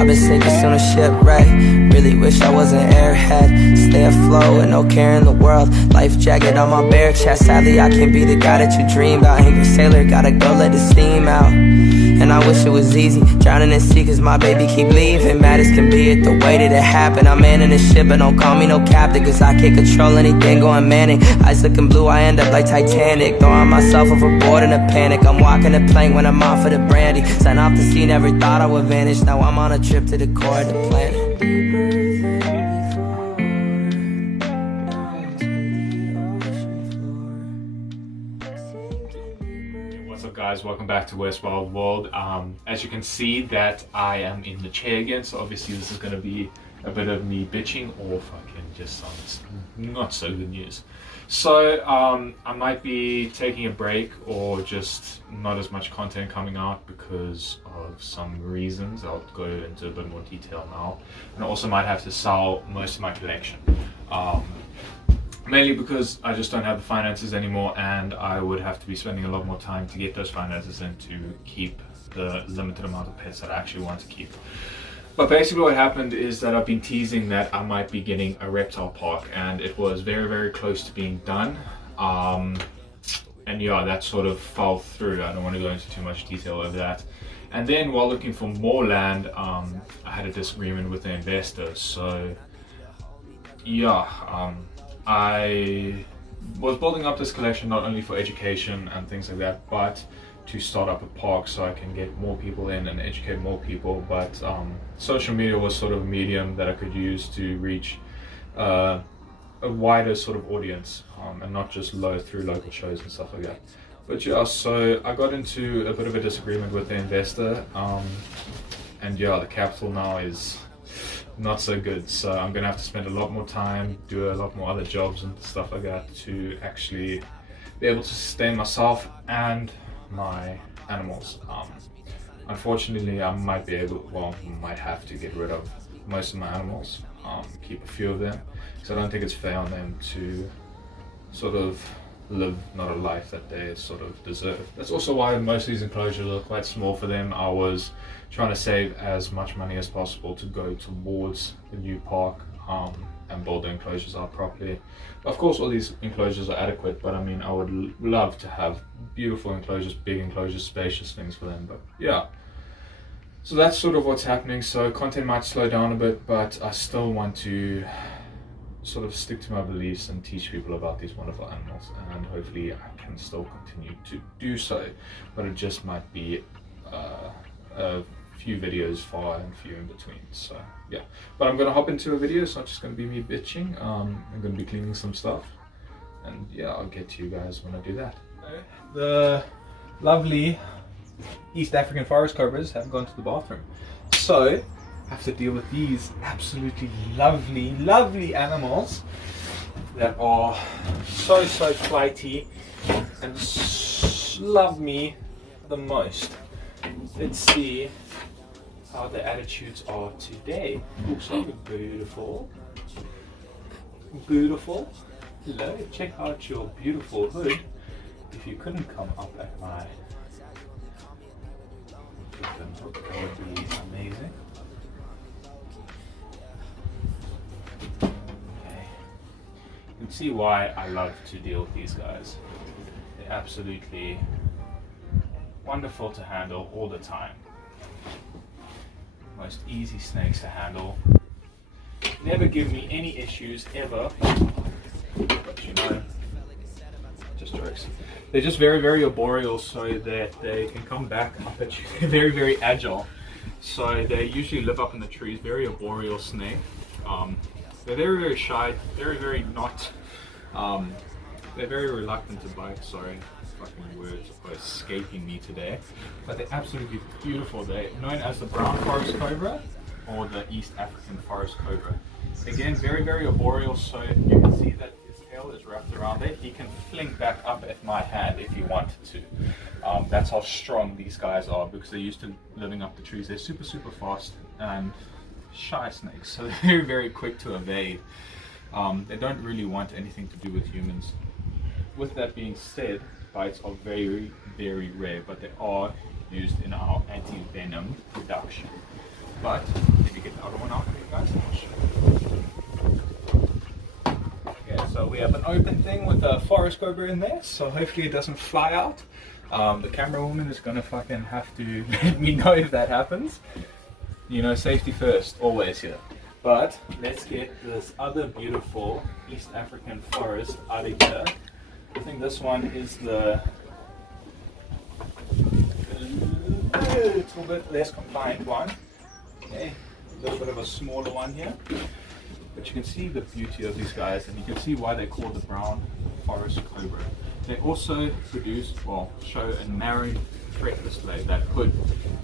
I've been sinking soon a shipwreck. Really wish I was an airhead. Stay afloat with no care in the world. Life jacket on my bare chest. Sadly, I can't be the guy that you dream about. Angry sailor, gotta go let the steam out. And I wish it was easy, drowning in sea cause my baby keep leaving. Mad as can be at the way that it happened. I'm manning the ship, but don't call me no captain, cause I can't control anything going manic. Eyes looking blue, I end up like Titanic, throwing myself overboard in a panic. I'm walking the plank when I'm off for the brandy. Sign off the sea, never thought I would vanish. Now I'm on a trip to the core of the planet. Guys, welcome back to West Wild World. As you can see that I am in the chair again, so obviously this is going to be a bit of me bitching or fucking just some not so good news. So I might be taking a break or just not as much content coming out because of some reasons. I'll go into a bit more detail now, and I also might have to sell most of my collection. Mainly because I just don't have the finances anymore, and I would have to be spending a lot more time to get those finances in to keep the limited amount of pets that I actually want to keep. But basically what happened is that I've been teasing that I might be getting a reptile park, and it was very, very close to being done. And yeah, that sort of fell through. I don't want to go into too much detail over that. And then while looking for more land, I had a disagreement with the investor. So yeah, I was building up this collection not only for education and things like that, but to start up a park so I can get more people in and educate more people. But social media was sort of a medium that I could use to reach a wider sort of audience, and not just through local shows and stuff like that. But yeah, so I got into a bit of a disagreement with the investor, and yeah, the capital now is not so good, so I'm gonna have to spend a lot more time, do a lot more other jobs and stuff like that to actually be able to sustain myself and my animals. Unfortunately, I might have to get rid of most of my animals, keep a few of them, because I don't think it's fair on them to sort of live not a life that they sort of deserve. That's also why most of these enclosures are quite small for them. I was trying to save as much money as possible to go towards the new park, and build the enclosures out properly. Of course, all these enclosures are adequate, but I mean, I would love to have beautiful enclosures, big enclosures, spacious things for them. But yeah, so that's sort of what's happening. So content might slow down a bit, but I still want to sort of stick to my beliefs and teach people about these wonderful animals, and hopefully I can still continue to do so, but it just might be a few videos far and few in between. So yeah, but I'm gonna hop into a video. It's not just gonna be me bitching. I'm gonna be cleaning some stuff, and yeah, I'll get to you guys when I do that. The lovely East African forest cobras have gone to the bathroom, so I have to deal with these absolutely lovely animals that are so flighty and love me the most. Let's see how the attitudes are today. Looks like a beautiful. Hello, check out your beautiful hood. If you couldn't come up at my hook, that would be amazing. Okay, you can see why I love to deal with these guys. They're absolutely wonderful to handle all the time. Most easy snakes to handle. Never give me any issues ever. But you know, just jokes. They're just very arboreal, so that they can come back up at you. They're very agile. So they usually live up in the trees. Very arboreal snake. They're very shy. Very not. They're very reluctant to bite. Sorry. Fucking words are escaping me today, but they're absolutely beautiful. They're known as the brown forest cobra or the East African forest cobra. Again, very arboreal, so you can see that his tail is wrapped around it. He can fling back up at my hand if he wanted to. That's how strong these guys are, because they're used to living up the trees. They're super fast and shy snakes, so they're very quick to evade. They don't really want anything to do with humans. With that being said, bites are very rare, but they are used in our anti-venom production. But let me get the other one out for you guys. Okay, so we have an open thing with a forest cobra in there, so hopefully it doesn't fly out. The camera woman is gonna fucking have to let me know if that happens. You know, safety first, always here. But let's get this other beautiful East African forest out of here. I think this one is the little bit less compliant one. Okay, a little bit of a smaller one here. But you can see the beauty of these guys, and you can see why they're called the brown forest cobra. They also produce, well, show a narrow threat display, that hood.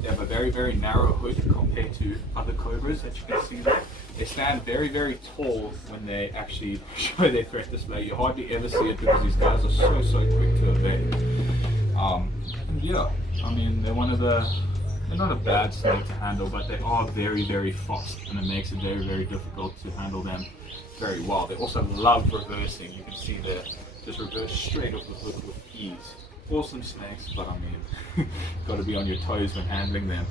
They have a very, very narrow hood compared to other cobras that you can see there. They stand very, very tall when they actually show their threat display. You hardly ever see it because these guys are so, so quick to evade. Yeah, I mean, they're not a bad snake to handle, but they are very, very fast, and it makes it very, very difficult to handle them very well. They also love reversing. You can see there, just reverse straight off the hook with ease. Awesome snakes, but I mean, got to be on your toes when handling them.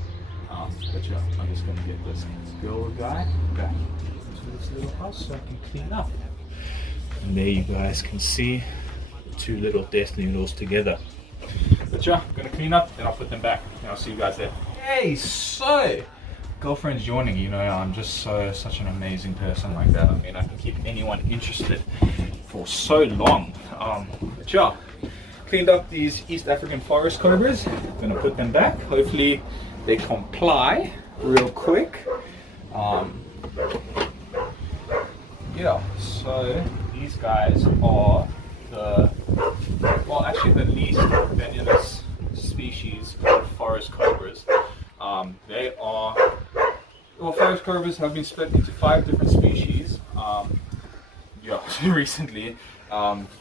But yeah, I'm just going to get this girl guy back into this little house so I can clean up. And there you guys can see the two little destiny noodles together. But yeah, I'm going to clean up, then I'll put them back, and I'll see you guys there. Hey, so girlfriend's joining. You know, I'm just such an amazing person like that. I mean, I can keep anyone interested for so long. But yeah, cleaned up these East African forest cobras. I'm gonna put them back. Hopefully they comply real quick. Yeah, so these guys are the least venomous species of forest cobras. Forest cobras have been split into 5 different species. Recently,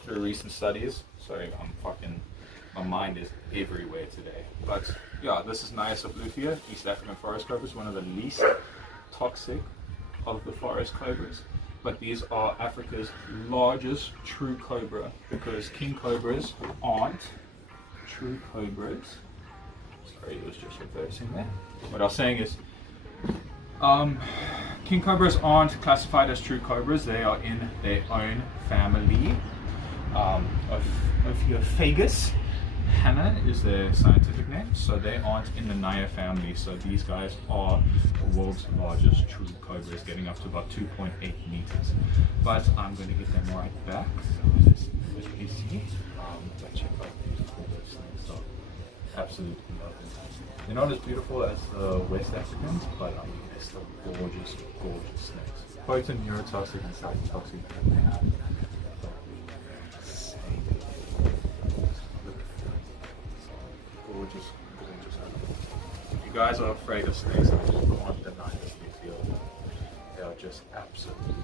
through recent studies. Sorry, my mind is everywhere today. But yeah, this is Nyasablufia, East African forest cobras, one of the least toxic of the forest cobras. But these are Africa's largest true cobra, because king cobras aren't true cobras. Sorry, it was just reversing there. What I was saying is, king cobras aren't classified as true cobras. They are in their own family. Ophiophagus. Hannah is their scientific name, so they aren't in the Naya family. So these guys are the world's largest true cobras, getting up to about 2.8 meters. But I'm going to get them right back. So just let me see. But check out these snakes. So absolutely love them. They're not as beautiful as the West Africans, but I mean, they're still gorgeous, gorgeous snakes. Potent neurotoxic and cytotoxic that they have. Gorgeous, gorgeous animals. If you guys are afraid of snakes, I just can't deny this. They are just absolutely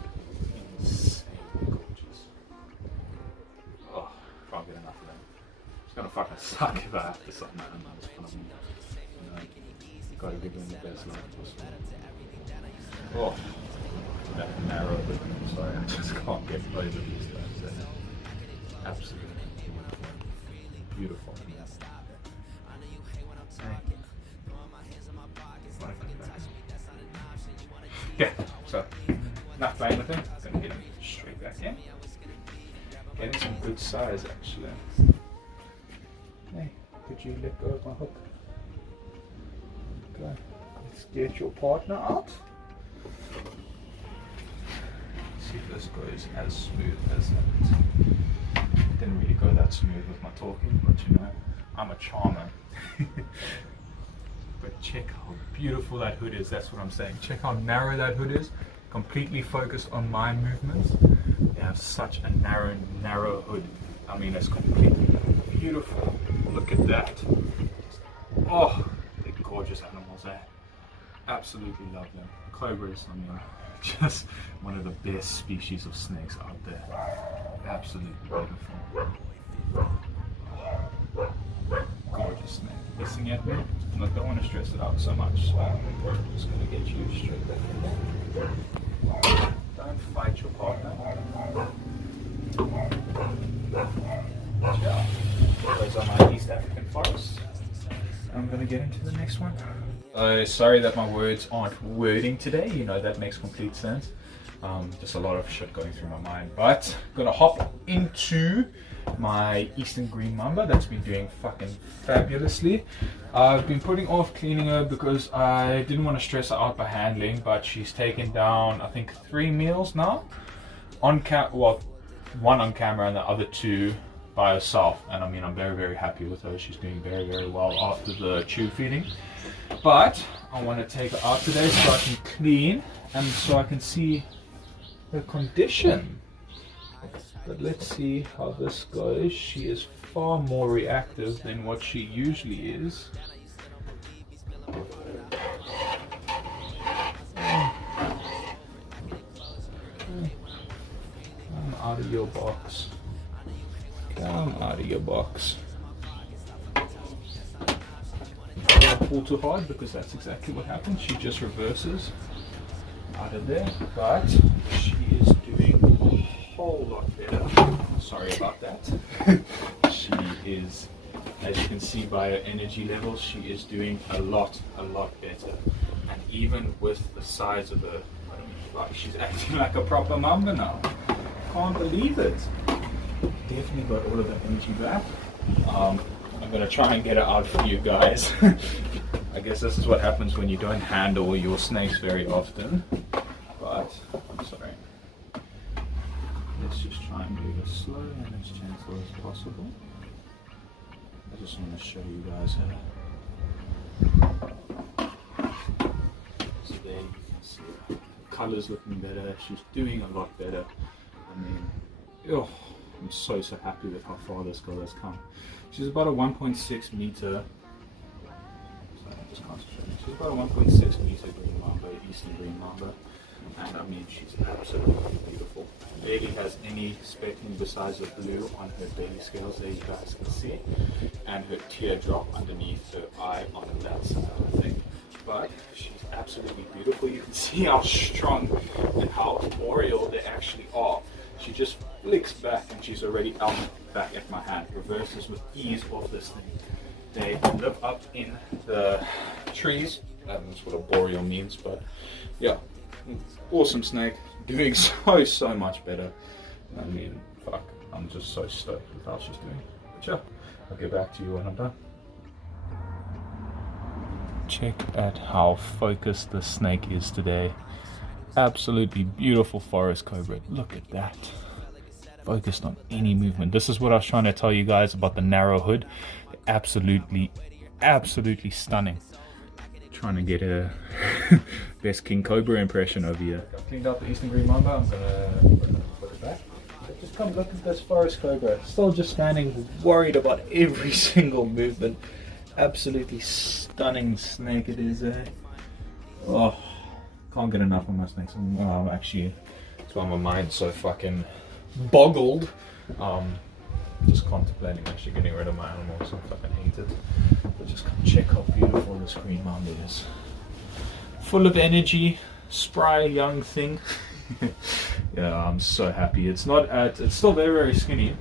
insanely gorgeous. Oh, can't get enough of them. It's gonna fucking suck if I have to suck that and that's kind of, you know, gotta give them the best life possible. Oh, that narrow bit. I'm sorry, I just can't get over these guys. They're absolutely beautiful. Yeah, so enough playing with them. I'm gonna get them straight back in. Getting some good size actually. Hey, could you let go of my hook? Okay, let's get your partner out. See if this goes as smooth as that. Didn't really go that smooth with my talking, but you know, I'm a charmer. But check how beautiful that hood is, that's what I'm saying. Check how narrow that hood is, completely focused on my movements. They have such a narrow hood. I mean, it's completely beautiful. Look at that. Oh, they're gorgeous animals, eh? Absolutely love them. Cobras, I mean, just one of the best species of snakes out there. Absolutely beautiful. Gorgeous snake. Hissing at me. I don't want to stress it out so much, so I'm just going to get you straight back in there. Don't fight your partner. Yeah. Those are my East African forests. I'm going to get into the next one. Sorry that my words aren't wording today, you know, that makes complete sense. Just a lot of shit going through my mind. But I'm gonna hop into my Eastern Green Mamba that's been doing fucking fabulously. I've been putting off cleaning her because I didn't want to stress her out by handling, but she's taken down I think 3 meals now. Well, 1 on camera and the other 2 by herself, and I mean I'm very, very happy with her. She's doing very, very well after the tube feeding. But I want to take her out today so I can clean and so I can see her condition. But let's see how this goes. She is far more reactive than what she usually is. Come out of your box. Come out of your box. Don't pull too hard because that's exactly what happens. She just reverses out of there, but she is doing a whole lot better. Sorry about that. She is, as you can see by her energy levels, she is doing a lot better. And even with the size of her, like, she's acting like a proper Mamba now. Can't believe it. Definitely got all of that energy back. I'm gonna try and get it out for you guys. I guess this is what happens when you don't handle your snakes very often. But I'm sorry. Let's just try and do this slow and as gentle as possible. I just want to show you guys her. So there you can see the colors looking better. She's doing a lot better. I mean, oh, I'm so happy with how far this girl has come. She's about a 1.6 meter. Sorry, I'm just concentrating. She's about a 1.6 meter green mamba, Eastern Green Mamba, and I mean she's absolutely beautiful. Barely has any speckling besides the blue on her belly scales. There you guys can see, and her teardrop underneath her eye on that side of the thing. But she's absolutely beautiful. You can see how strong and how arboreal they actually are. She just flicks back and she's already out back at my hand. Reverses with ease off this thing. They live up in the trees. That's what arboreal means, but yeah, awesome snake. Doing so much better. I mean, fuck, I'm just so stoked with how she's doing. But yeah, I'll get back to you when I'm done. Check out how focused the snake is today. Absolutely beautiful forest cobra. Look at that. Focused on any movement. This is what I was trying to tell you guys about the narrow hood. Absolutely stunning. Trying to get a best King Cobra impression over here. I've cleaned up the Eastern Green Mamba. I'm gonna put it back. But just come look at this forest cobra. Still just standing, worried about every single movement. Absolutely stunning snake it is, eh? Oh, can't get enough of my snakes. Actually, that's why my mind's so fucking boggled. Just contemplating actually getting rid of my animals. I fucking hate it. But just come check how beautiful this green mamba is. Full of energy, spry young thing. Yeah, I'm so happy. It's not it's still very skinny.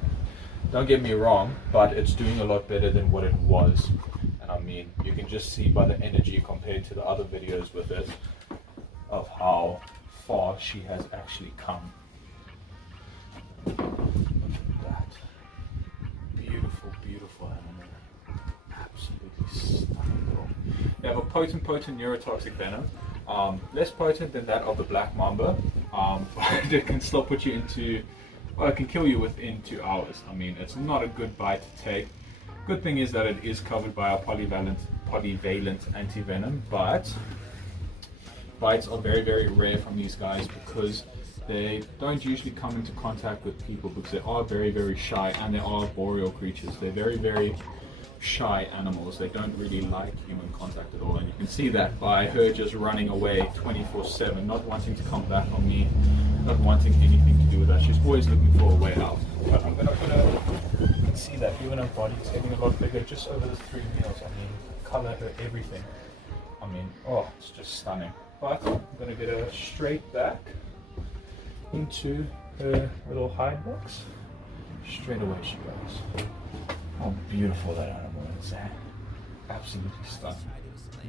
Don't get me wrong, but it's doing a lot better than what it was. And I mean, you can just see by the energy compared to the other videos with it of how far she has actually come. Look at that. Beautiful animal. Absolutely stunning. They have a potent neurotoxic venom. Less potent than that of the black mamba, but it can still put you into, well, it can kill you within 2 hours. I mean, it's not a good bite to take. Good thing is that it is covered by a polyvalent anti-venom, but bites are very rare from these guys because they don't usually come into contact with people because they are very shy, and they are arboreal creatures. They're very shy animals. They don't really like human contact at all, and you can see that by her just running away 24/7, not wanting to come back on me, not wanting anything to do with that. She's always looking for a way out. But I'm gonna put her, you can see that even her body's getting a lot bigger just over the 3 meals. I mean, color, her everything. I mean, oh, it's just stunning. But I'm gonna get her straight back into her little hide box. Straight away she goes. How beautiful that animal is, eh? Absolutely stunning.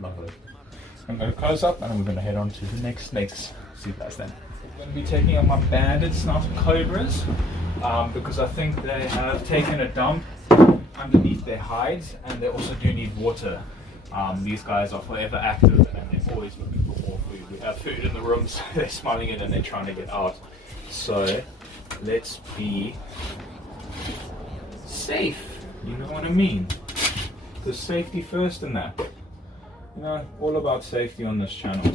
Love it. I'm going to close up and we're going to head on to the next snakes. See you guys then. I'm going to be taking on my banded snouted cobras because I think they have taken a dump underneath their hides, and they also do need water. These guys are forever active and they're always looking for more food. We have food in the room, so they're smelling it and they're trying to get out. So let's be safe, you know what I mean? The safety first in that. You know, all about safety on this channel,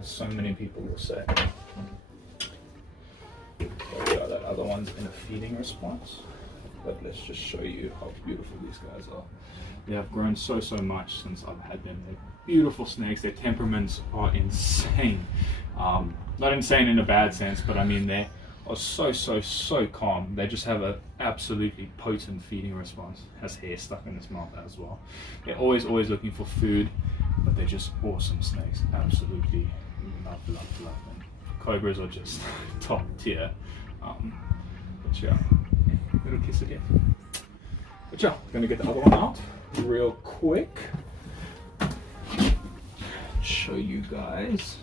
as so many people will say. That other one's in a feeding response, but let's just show you how beautiful these guys are. They have grown so much since I've had them. They're beautiful snakes. Their temperaments are insane. Not insane in a bad sense, but I mean they are so calm. They just have an absolutely potent feeding response. Has hair stuck in its mouth as well. They're always looking for food, but they're just awesome snakes. Absolutely love them. Cobras are just top tier. But yeah, little kiss again. But yeah, gonna get the other one out real quick. Show you guys.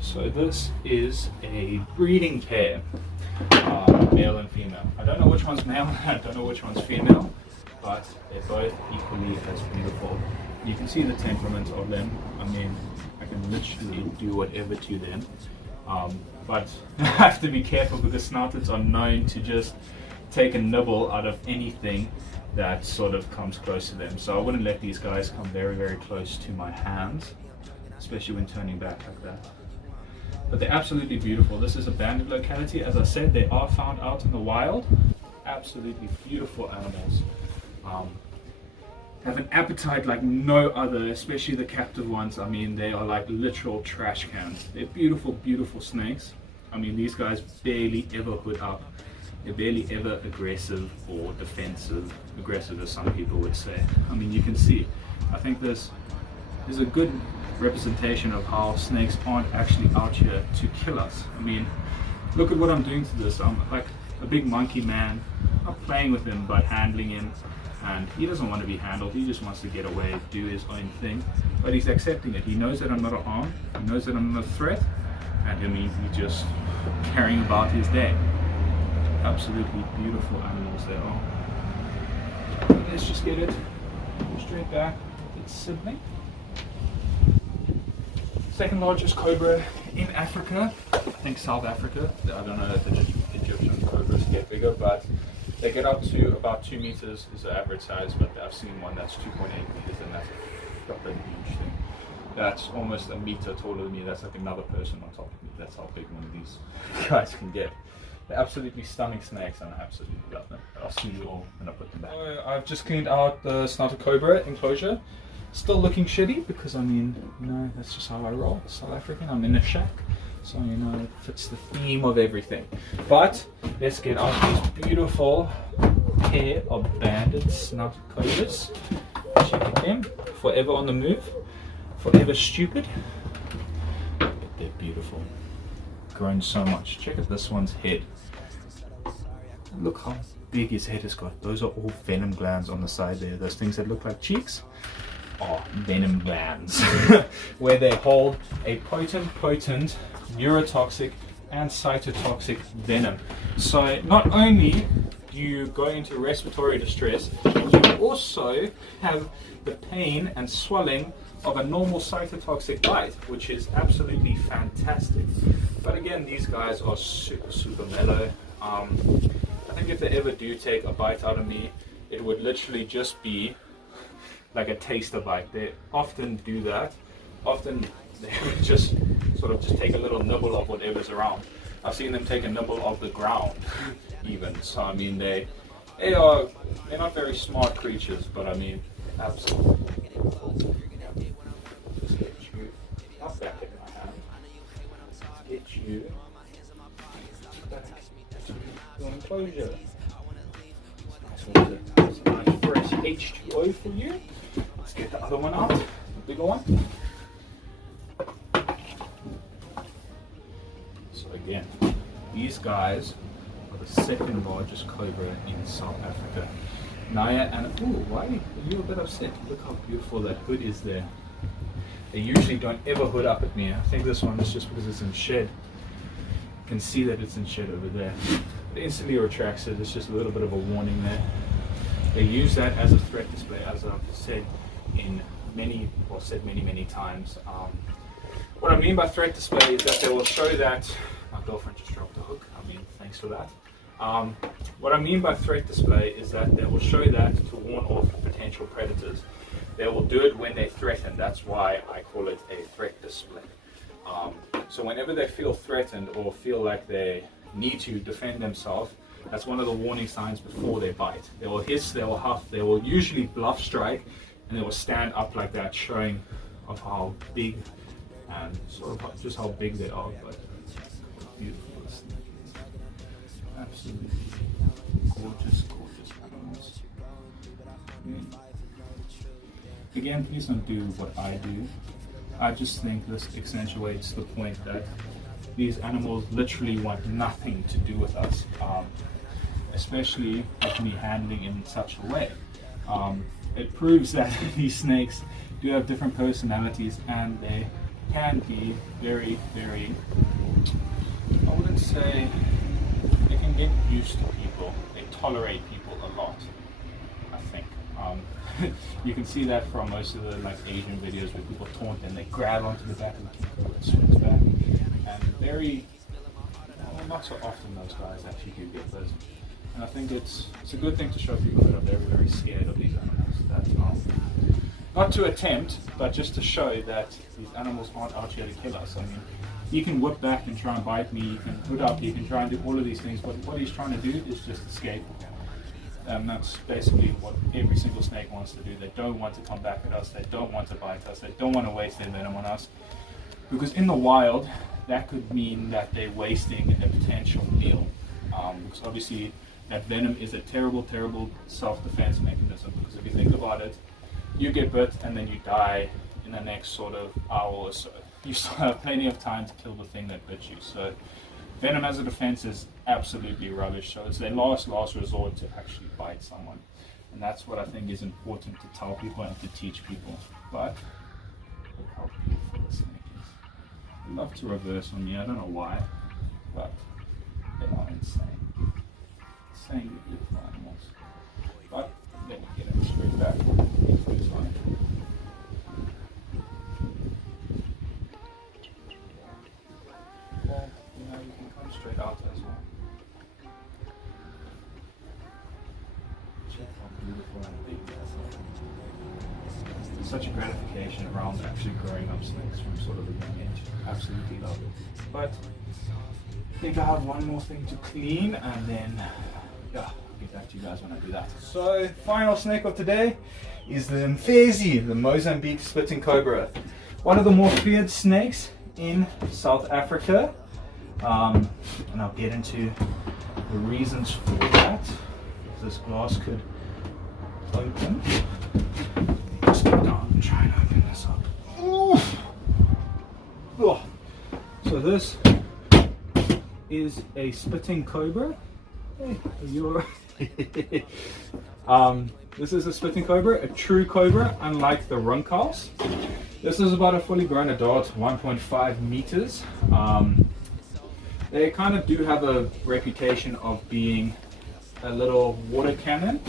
So this is a breeding pair, male and female. I don't know which one's male, I don't know which one's female, but they're both equally as beautiful. You can see the temperament of them. I mean, I can literally do whatever to them. But I have to be careful because snouteds are known to just take a nibble out of anything that sort of comes close to them. So I wouldn't let these guys come very close to my hands, especially when turning back like that. But they're absolutely beautiful. This is a banded locality. As I said, they are found out in the wild. Absolutely beautiful animals. Have an appetite like no other, especially the captive ones. I mean, they are like literal trash cans. They're beautiful snakes. I mean, these guys barely ever hood up. They're barely ever aggressive or defensive. Aggressive, as some people would say. I mean, you can see. I think there's a good representation of how snakes aren't actually out here to kill us. I mean, look at what I'm doing to this. I'm like a big monkey man. Not playing with him, but handling him. And he doesn't want to be handled, he just wants to get away, do his own thing. But he's accepting it. He knows that I'm not an arm, he knows that I'm not a threat, and I mean, he's just carrying about his day. Absolutely beautiful animals they are. Let's just get it straight back. It's Sydney. Second largest cobra in Africa. I think South Africa. I don't know if the Egyptian cobras get bigger, but they get up to about 2 meters is the average size, but I've seen one that's 2.8 meters, and that's a fucking huge thing. That's almost a meter taller than me. That's like another person on top of me. That's how big one of these guys can get. They're absolutely stunning snakes, and I absolutely love them. I'll see you all when I put them back. So I've just cleaned out the snouted cobra enclosure. Still looking shitty because, I mean, you know, that's just how I roll. South African, I'm in a shack. So, you know, it fits the theme of everything. But let's get out these beautiful pair of banded snouted cobras. Check at them. Forever on the move. Forever stupid. But they're beautiful. Grown so much. Check out this one's head. Look how big his head has got. Those are all venom glands on the side there. Those things that look like cheeks are venom glands. Where they hold a potent neurotoxic and cytotoxic venom. So not only do you go into respiratory distress, you also have the pain and swelling of a normal cytotoxic bite, which is absolutely fantastic. But again, these guys are super mellow. I think if they ever do take a bite out of me, it would literally just be like a taster bite. They often do that. Often they would just sort of just take a little nibble of whatever's around. I've seen them take a nibble of the ground even. So I mean, they're not very smart creatures, but I mean, absolutely. Just get you up back in my hand. Get you back to the enclosure. Nice fresh H2O for you. Let's get the other one out, the bigger one. So again, these guys are the second largest cobra in South Africa. Naya and ooh, why are you a bit upset? Look how beautiful that hood is there. They usually don't ever hood up at me. I think this one is just because it's in shed. You can see that it's in shed over there. It instantly retracts it. It's just a little bit of a warning there. They use that as a threat display, as I've said many times. What I mean by threat display is that they will show that. My girlfriend just dropped the hook. I mean, thanks for that. What I mean by threat display is that they will show that to warn off potential predators. They will do it when they threaten. That's why I call it a threat display. So whenever they feel threatened or feel like they need to defend themselves, that's one of the warning signs before they bite. They will hiss, they will huff, they will usually bluff strike, and they will stand up like that, showing of how big and sort of just how big they are. But beautiful snake. Absolutely gorgeous animals. Again, please don't do what I do. I just think this accentuates the point that these animals literally want nothing to do with us, especially with me handling in such a way. It proves that these snakes do have different personalities, and they can be very, very, I wouldn't say, they can get used to people. They tolerate people a lot, I think. You can see that from most of the Asian videos where people taunt and they grab onto the back of the king and swings back. And very, well, not so often those guys actually do get those. And I think it's a good thing to show people that are very, very scared of these animals. That, not to attempt, but just to show that these animals aren't out here to kill us. I mean, you can whip back and try and bite me, you can hood up, you can try and do all of these things, but what he's trying to do is just escape. And that's basically what every single snake wants to do. They don't want to come back at us, they don't want to bite us, they don't want to waste their venom on us. Because in the wild, that could mean that they're wasting a potential meal. Because obviously that venom is a terrible, terrible self-defense mechanism. Because if you think about it, you get bit and then you die in the next sort of hour or so. You still have plenty of time to kill the thing that bit you. So venom as a defense is absolutely rubbish. So it's their last resort to actually bite someone. And that's what I think is important to tell people and to teach people. But look how beautiful the snake is. They love to reverse on me, I don't know why, but they are insane. Insanely beautiful animals. But let me get it straight back. Well, you can come straight out as well. Check how beautiful and big they are. There's such a gratification around actually growing up snakes from sort of a young age. Absolutely love it. But I think I have one more thing to clean, and then I'll get back to you guys when I do that. So, final snake of today is the Mfezi, the Mozambique spitting cobra. One of the more feared snakes in South Africa. And I'll get into the reasons for that. If this glass could open. Let's go down and try and open this up. Oof. Oh. So this is a spitting cobra. Hey, you're this is a spitting cobra, a true cobra, unlike the runkhouse. This is about a fully grown adult, 1.5 meters. They kind of do have a reputation of being a little water cannon,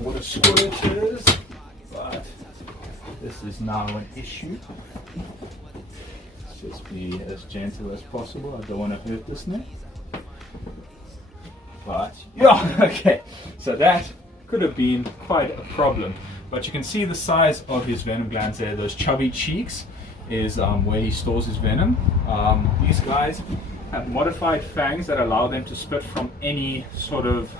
water squirters, but this is now an issue. Let's just be as gentle as possible. I don't want to hurt this snake. But yeah, okay, so that could have been quite a problem. But you can see the size of his venom glands there. Those chubby cheeks is where he stores his venom. These guys have modified fangs that allow them to spit from any sort of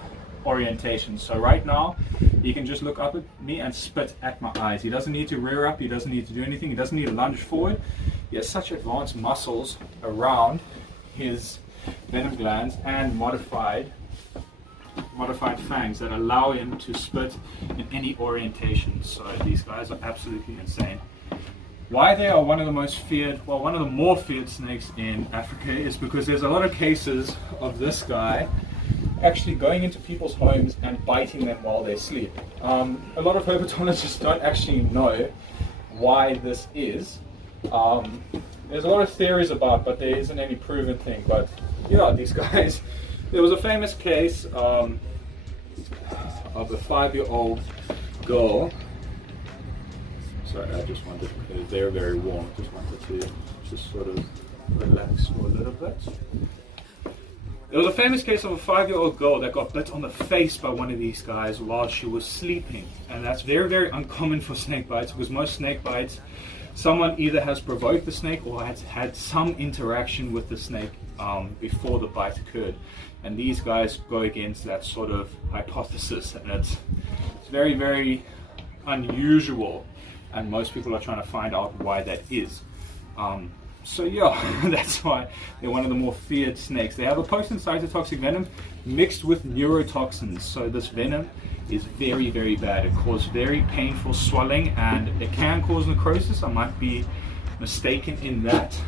orientation. So right now, he can just look up at me and spit at my eyes. He doesn't need to rear up, he doesn't need to do anything, he doesn't need to lunge forward. He has such advanced muscles around his venom glands and modified fangs that allow him to spit in any orientation. So these guys are absolutely insane. Why they are one of the most feared, well, one of the more feared snakes in Africa is because there's a lot of cases of this guy actually going into people's homes and biting them while they sleep. A lot of herpetologists don't actually know why this is. There's a lot of theories about, but there isn't any proven thing. But yeah, these guys. There was a famous case of a 5-year-old girl. Sorry, I just wanted. It was very, very warm. I just wanted to just sort of relax for a little bit. There was a famous case of a 5-year-old girl that got bit on the face by one of these guys while she was sleeping. And that's very, very uncommon for snake bites, because most snake bites, someone either has provoked the snake or has had some interaction with the snake before the bite occurred. And these guys go against that sort of hypothesis, and it's very, very unusual, and most people are trying to find out why that is. So yeah, that's why they're one of the more feared snakes. They have a potent cytotoxic venom mixed with neurotoxins. So this venom is very, very bad. It causes very painful swelling, and it can cause necrosis. I might be mistaken in that.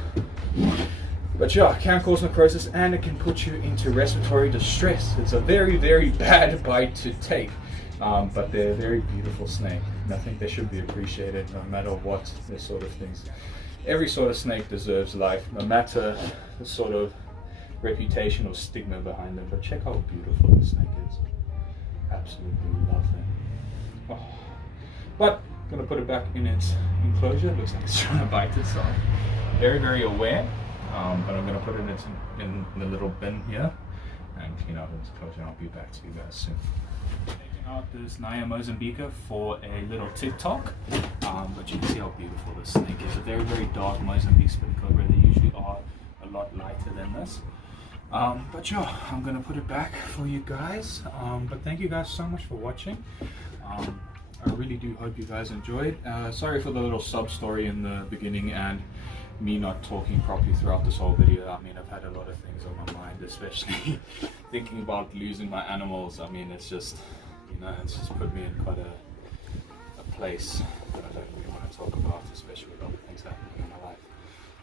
But yeah, it can cause necrosis, and it can put you into respiratory distress. It's a very, very bad bite to take. But they're a very beautiful snake. And I think they should be appreciated no matter what their sort of things. Every sort of snake deserves life, no matter the sort of reputation or stigma behind them. But check how beautiful the snake is. Absolutely love them. Oh. But I'm gonna put it back in its enclosure. It looks like it's trying to bite itself. Very, very aware. But I'm gonna put it in the little bin here and clean out its enclosure, and I'll be back to you guys soon. Out this Naya Mozambica for a little TikTok, but you can see how beautiful this snake is. A very, very dark Mozambique spin cobra. They usually are a lot lighter than this. But yeah, I'm gonna put it back for you guys. But thank you guys so much for watching. I really do hope you guys enjoyed. Sorry for the little sub story in the beginning and me not talking properly throughout this whole video. I mean, I've had a lot of things on my mind, especially thinking about losing my animals. I mean, it's just, you know, it's just put me in quite a place that I don't really want to talk about, especially with all the things happening in my life.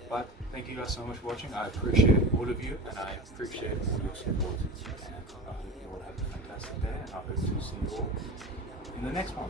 But thank you guys so much for watching. I appreciate all of you, and I appreciate all your support. And I hope you all have a fantastic day, and I hope to see you all in the next one.